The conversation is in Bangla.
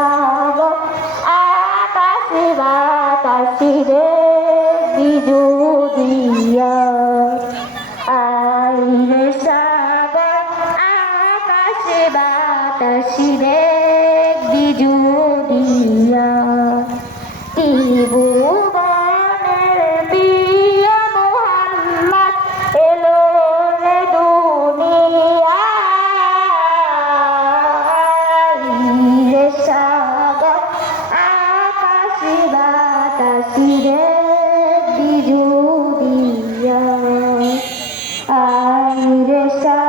সাগর আকাশে বাতাসে রে বিজুদিয়া আইরে সাগর আকাশে বাতাসে রে বিজুদিয়া ত্রিভুবনের প্রিয় মোহাম্মদ এলো রে দুনিয়ায় রে সাগর আকাশে বাতাসে রে